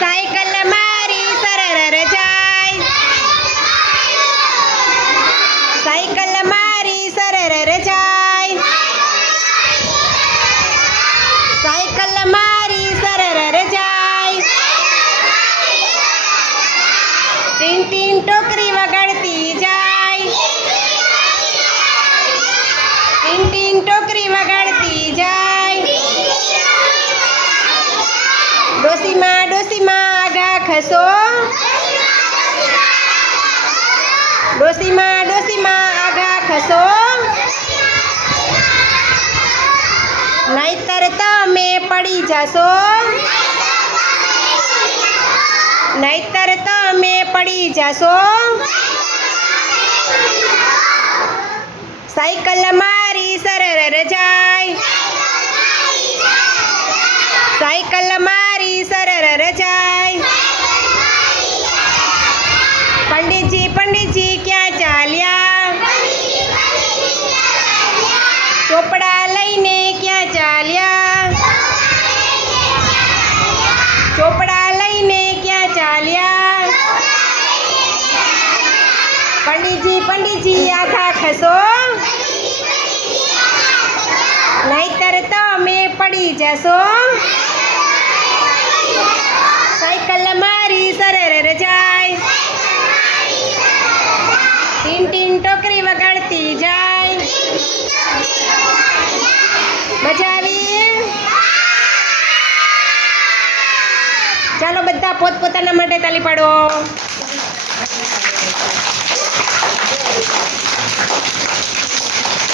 Cycle મારી સરર જાય, cycle મારી સરર જાય, સાયકલ મારી સરર જાય. ટીન ટીન ટોકરી વગાડતી જાય, ટીન ટીન ટોકરી વગાડતી જાય. ડોસીમાં આગા ખસો, ડોસીમાં આગા ખસો. નહીતર તમે પડી જશો, નહીતર તમે પડી જશો. સાયકલ મારી સરર જાય, સાયકલ મારી સરર જાય. પંડિતજી ક્યાં ચાલ્યા, ચોપડા લઈને ક્યાં ચાલ્યા, ચોપડા લઈને ક્યાં ચાલ્યા. પંડિતજી આખા ખસો, નહીતર તમે પડી જશો. સાયકલ મારી સરર જાય, ટીન ટીન ટોકરી વગાડતી જાય. મજા આવી? ચાલો બધા પોતપોતાના માટે તાલી પાડો.